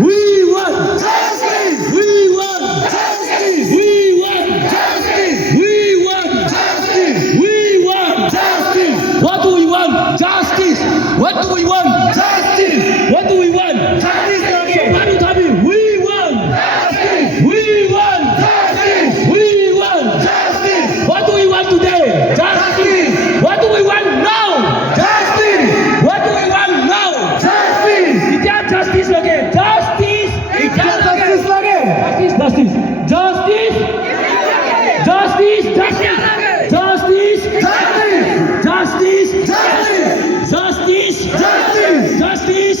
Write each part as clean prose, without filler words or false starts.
We want justice, we want justice, we want justice, we want justice, we want justice, what do we want? Justice. What do we want? justice, What do we want? justice again, Somebody tell me. We want. justice, We want. justice, We want. justice, What do we want today? Justice. What do we want now? justice, What do we want now? justice, Ija justice again. Justice. justice again, Justice. Justice. Justice. Justice. Justice. Justice. justice, Justice. justice, Justice. justice, Justice.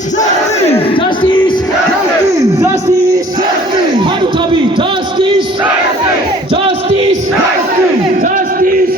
justice, Justice. justice, Justice. How to tell me? Justice. Justice. Justice. Justice.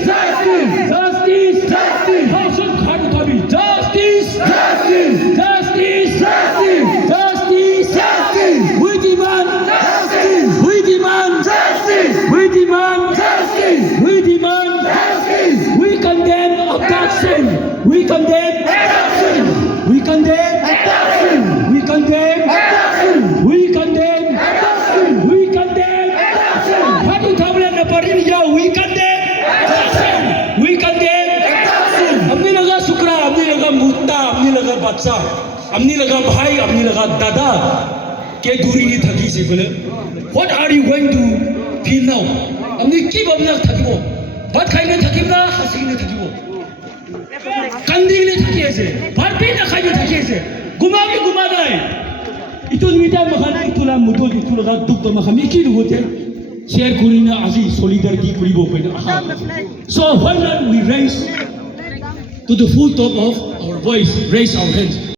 Justice. How to tell me? Justice. justice, Justice. justice, Justice. justice, We demand. justice, We demand. justice, We demand. justice, We demand. justice, We condemn abduction. We condemn. abduction, We condemn. abduction, We condemn. abduction, We condemn. abduction, We condemn. abduction, How do you tell me the party? We condemn. We condemn. abduction, अपनी लगा शुक्रा, अपनी लगा मुद्दा, अपनी लगा बच्चा, अपनी लगा भाई, अपनी लगा दादा के दूरी नहीं थकी सी बोले. What are you going to feel now? अपनी की बबना थकी वो, बात खाई नहीं थकी ना, हंसी नहीं थकी वो, कंदी नहीं थकी ऐसे, बात भी ना खाई नहीं थकी ऐसे, गुमा भी गुमा ना है. itu minta makan itu lah mutul itu lah duk tu makan mikir hotel share kurina aji solidarity kuribo pena. So why not we raise to the full top of our voice, raise our hands.